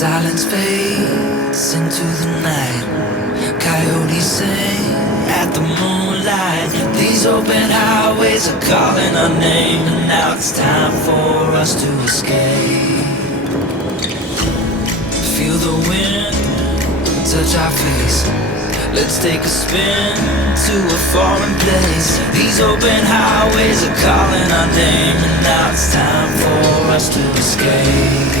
Silence fades into the night. Coyotes sing at the moonlight. These open highways are calling our name, and now it's time for us to escape. Feel the wind touch our face. Let's take a spin to a foreign place. These open highways are calling our name, and now it's time for us to escape.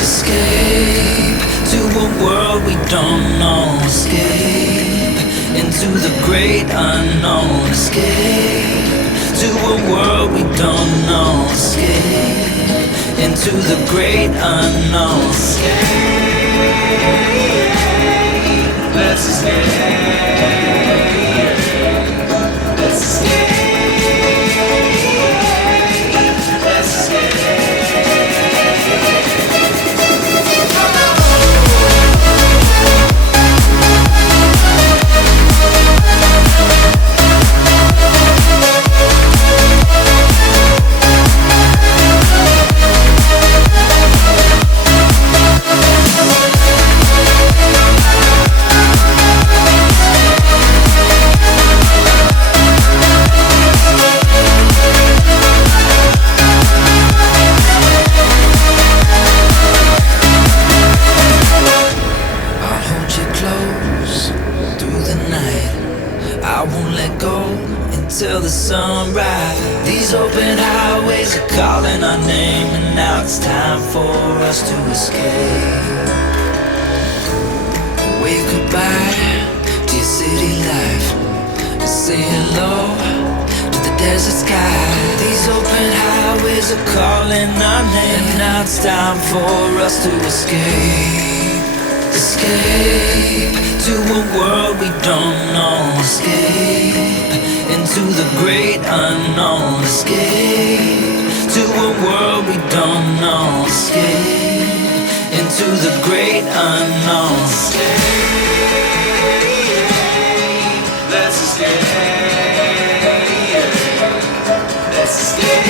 Escape to a world we don't know. Escape into the great unknown. Escape to a world we don't know. Escape into the great unknown. Escape. Let's escape. Let's escape. Let's escape. Till the sunrise. These open highways are calling our name, and now it's time for us to escape. Wave goodbye to your city life, and say hello to the desert sky. These open highways are calling our name, and now it's time for us to escape. Escape to a world we don't know. Escape into the great unknown. Escape to a world we don't know. Escape into the great unknown. Escape. Let's escape. Let's escape.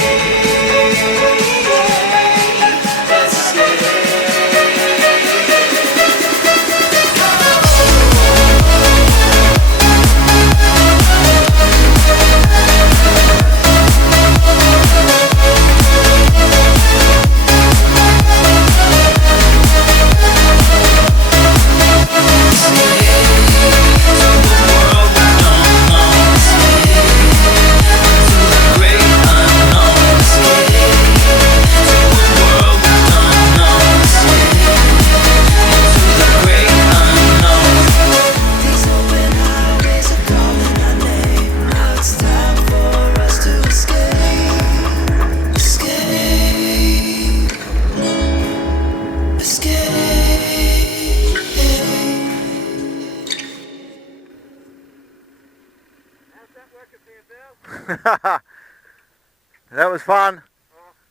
That was fun.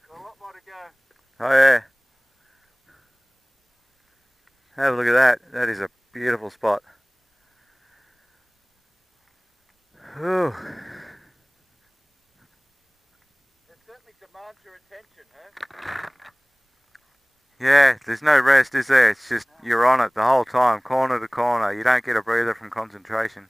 A lot more to go. Oh yeah. Have a look at that. That is a beautiful spot. Whew. It certainly demands your attention, huh? Yeah, there's no rest, is there? It's just you're on it the whole time, corner to corner. You don't get a breather from concentration.